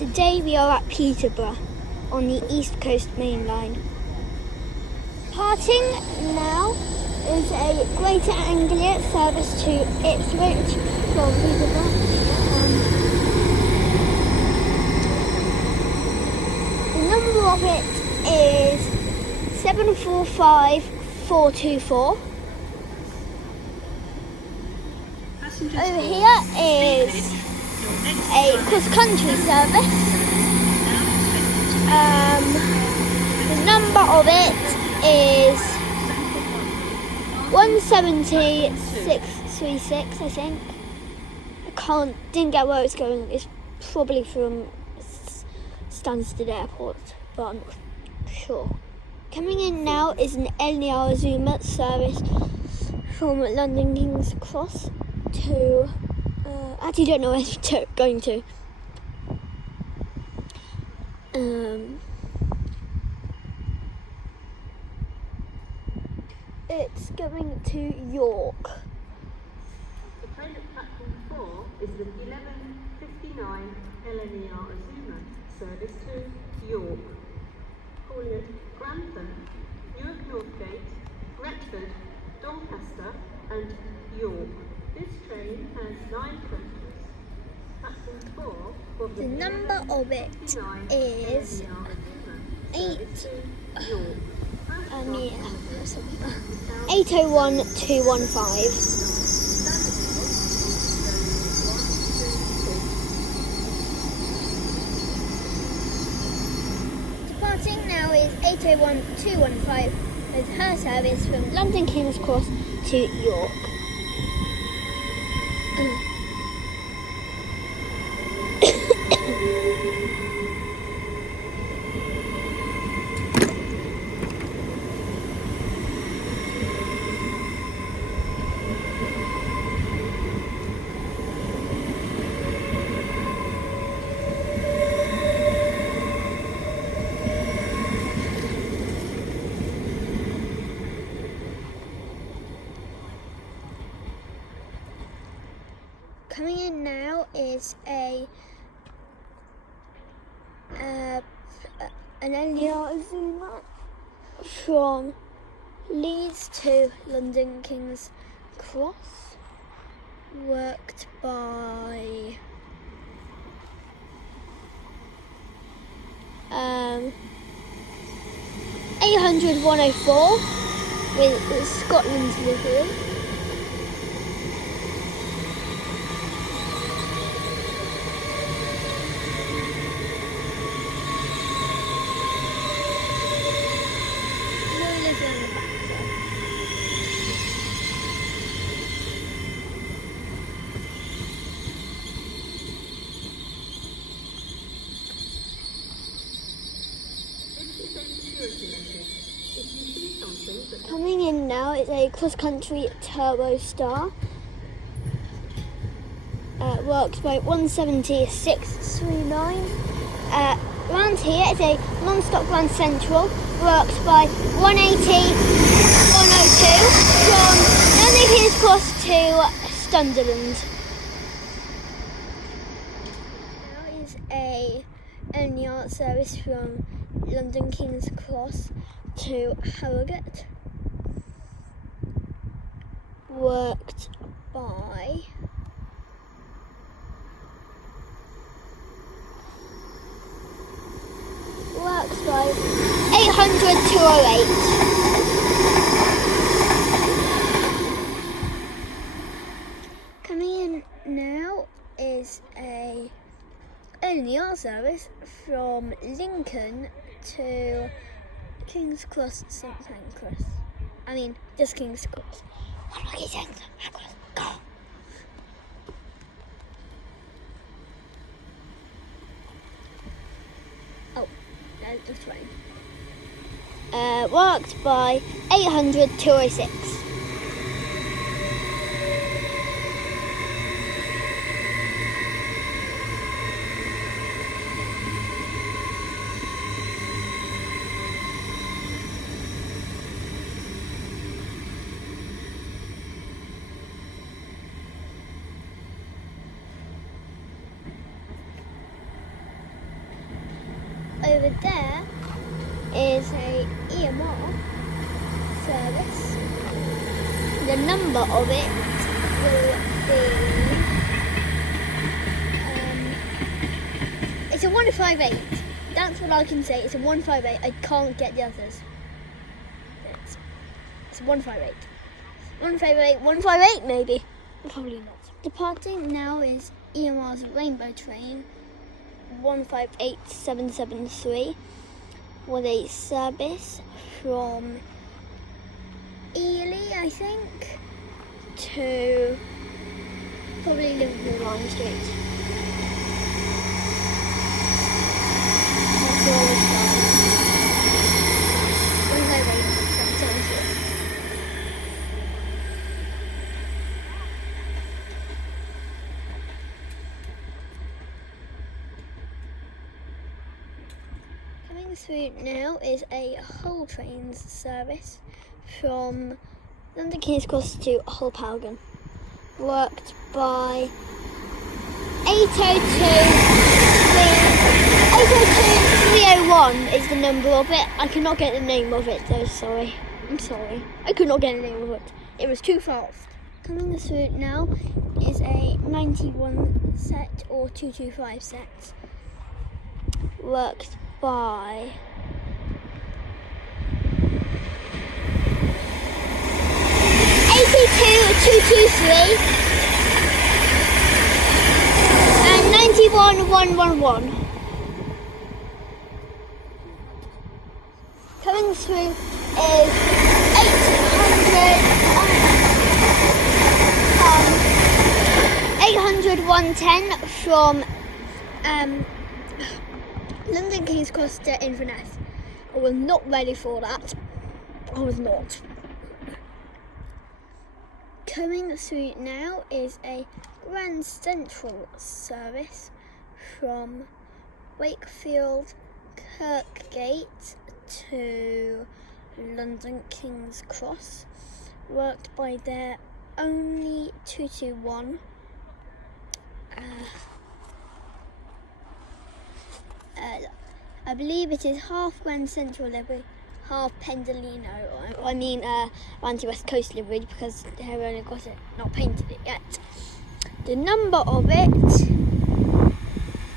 Today we are at Peterborough on the East Coast Main Line. Parting now is a Greater Anglia service to Ipswich from Peterborough. The number of it is 745424. Over here is a cross-country service. The number of it is 170636, I think. Didn't get where it's going. It's probably from Stansted Airport, but I'm not sure. Coming in now is an LNER Zoomer service from London King's Cross to actually don't know where it's going to. It's going to York. The train at platform 4 is the 11:59 LNER Zoomer service to York. Calling at Grantham, Newark Northgate, Retford, Doncaster and York. This train has 9 coaches. Platform 4 of The number of it is 801215. Departing now is 801215 with her service from London King's Cross to York. Coming in now is an LNER Zoomer from Leeds to London King's Cross, worked by 800-104 with Scotland's livery. Coming in now is a cross-country Turbo Star, worked by 170-639. Round here is a non-stop Grand Central, worked by 180-102 from London King's Cross to Sunderland. Now is a LNER service from London King's Cross to Harrogate, worked by 800-208. Coming in now is a LNER service from Lincoln to King's Cross, St Pancras. I mean, just King's Cross. What am I saying? Go. Oh, that's the train. Worked by 800-206. over there is a EMR service. The number of it will be it's a 158. That's what I can say. It's a 158. I can't get the others. It's a 158. 158, 158 maybe. Probably not. Departing now is EMR's Rainbow Train 158773 with a service from Ely, I think, to probably Liverpool Line Street. That's all it's done. 158773. Coming through now is a Hull Trains service from London King's Cross to Hull Paragon, worked by 802 301 is the number of it. I could not get the name of it though, sorry. I'm sorry. I could not get the name of it. It was too fast. Coming through now is a 91 set or 225 set, worked by 223 and 91111. Coming through is 800 110 from London King's Cross to Inverness. I was not ready for that. I was not. Coming through now is a Grand Central service from Wakefield Kirkgate to London King's Cross, worked by their only 221. I believe it is half Grand Central livery, half Pendolino. I mean Anti-West Coast livery, because they have only got it, not painted it yet. The number of it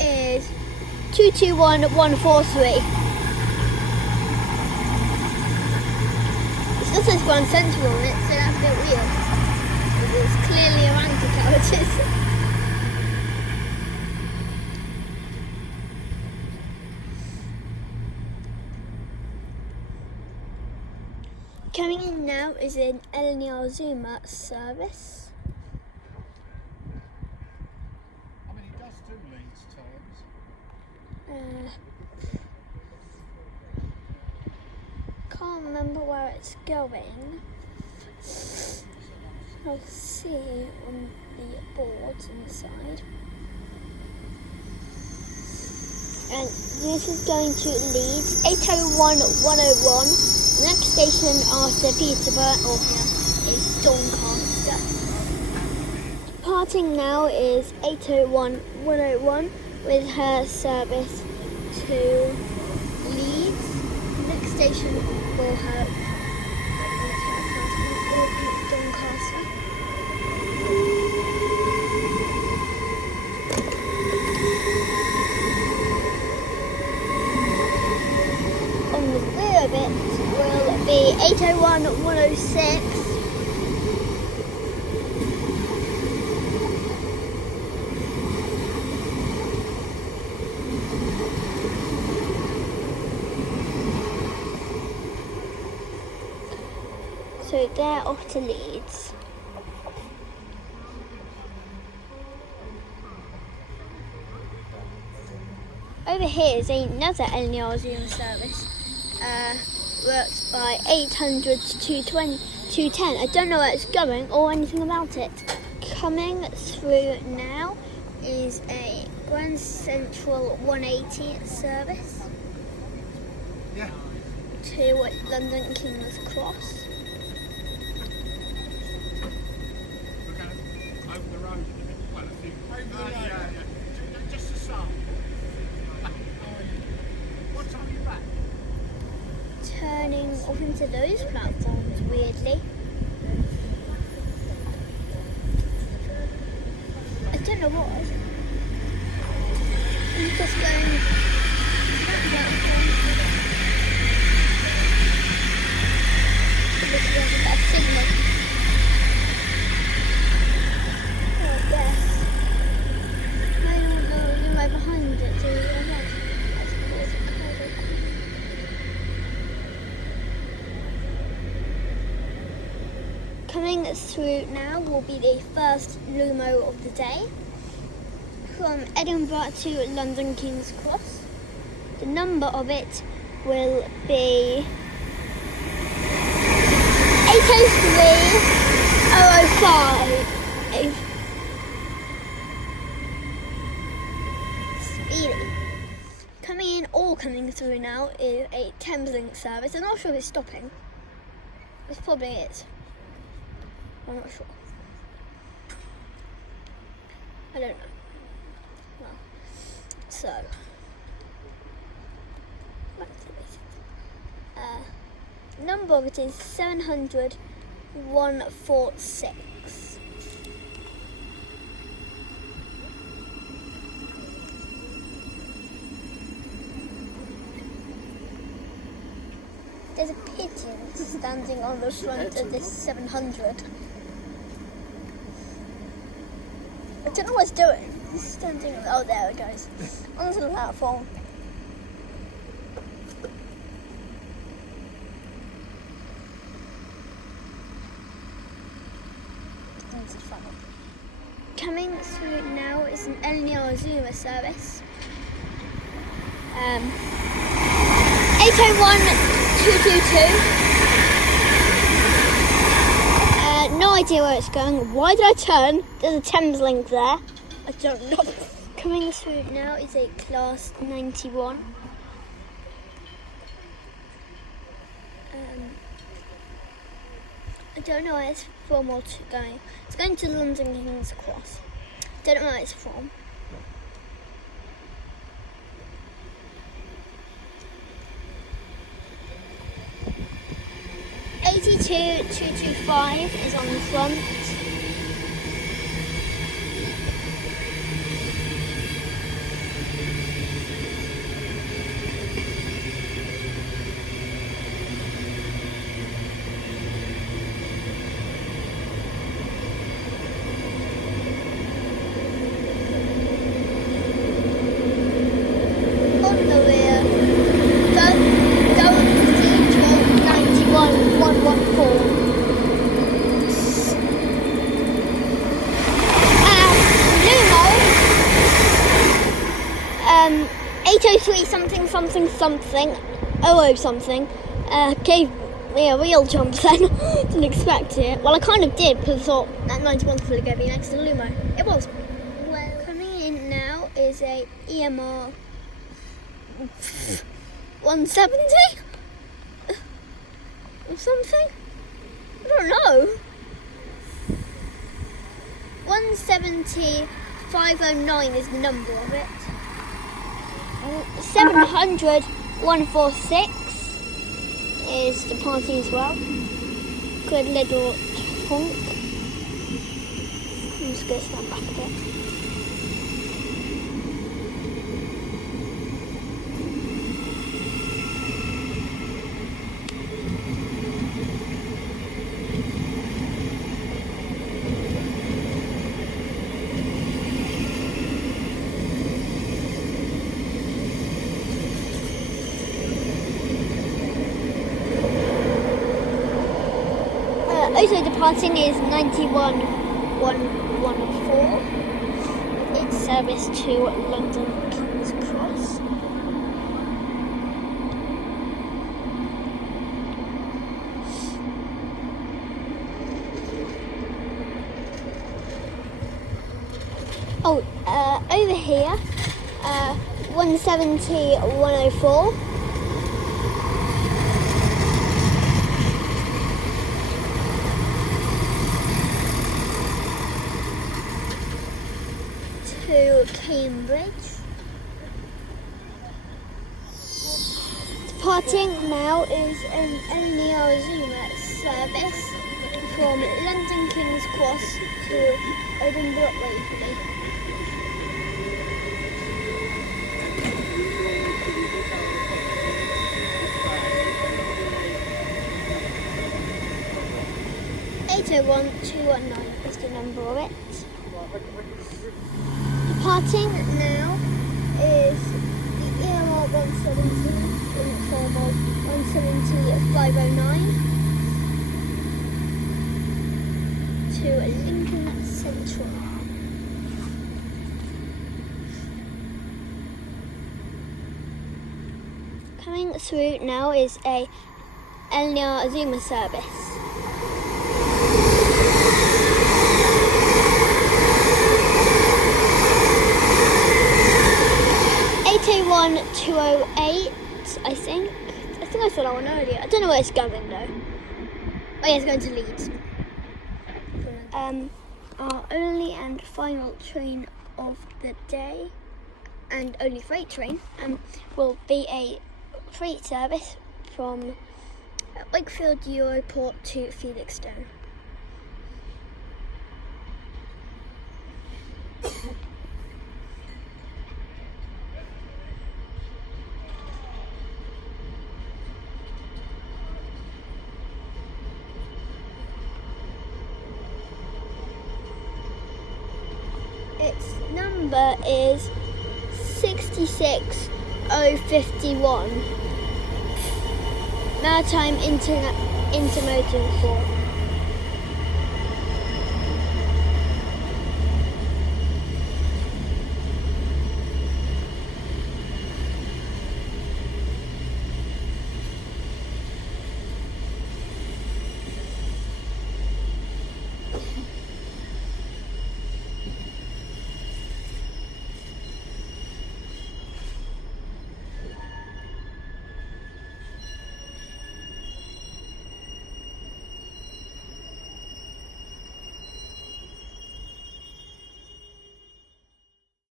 is 221143. It still says Grand Central on it, so that's a bit weird. It's clearly a anti-carriages. Coming in now is an LNER Zuma service. I mean, it does do Leeds times. Can't remember where it's going. I'll see on the boards inside. And this is going to Leeds, 801101. The next station after Peterborough is Doncaster. Departing now is 801101 with her service to Leeds. The next station will have Doncaster. On the rear of it will be 801106. So they're off to Leeds. Over here is another LNER Zuma service, worked by 800 to 210. I don't know where it's going or anything about it. Coming through now is a Grand Central 180 service to London King's Cross. Over the road, quite a few. Over the road. Just a sample. off into those platforms, weirdly. I don't know why. I'm just going to that platform. This is a better signal. Oh, I guess. I don't know, you're right behind it, so I guess. Coming through now will be the first Lumo of the day from Edinburgh to London King's Cross. The number of it will be 803-005. Speedy. Coming through now is a Thameslink service. I'm not sure if it's stopping. It probably is. I'm not sure. I don't know. Well, so back to the basics. Number of it is 700-146. There's a pigeon standing on the front of this 700. I don't know what it's doing. It's standing. Oh, there it goes. Onto the platform. This is funny. Coming through now is an LNER Zoomer service. 801-222. No idea where it's going. Why did I turn? There's a Thameslink there. I don't know. Coming through now is a Class 91. I don't know where it's from or going. It's going to London King's Cross. Don't know where it's from. (82-225) is on the front. On the rear, going to 91-114. Lumo, 803 something 00 something, gave me a real jump then. Didn't expect it. Well, I kind of did because I thought that 91's probably going to be next to the Lumo. It was. Well, coming in now is a EMR 170 or something. I don't know. 170-509 is the number of it. 700-146 is departing as well. Good little honk. I'm just going to stand back a bit. Also departing is 91-114. It's service to London King's Cross. Oh, over here, 170-104. To Cambridge. Departing now is an LNER Zuma service from London King's Cross to Edinburgh Waverley. (801-219) is the number of it. Departing now is the EMR 170 in the form of 170-509 to Lincoln Central. Coming through now is a LNER Zuma service. (801-208), I think. I think I saw that one earlier. I don't know where it's going though. Oh yeah, it's going to Leeds. Our only and final train of the day, and only freight train, will be a freight service from Wakefield Europort to Felixstowe. Its number is 66051. Maritime Intermodal 4.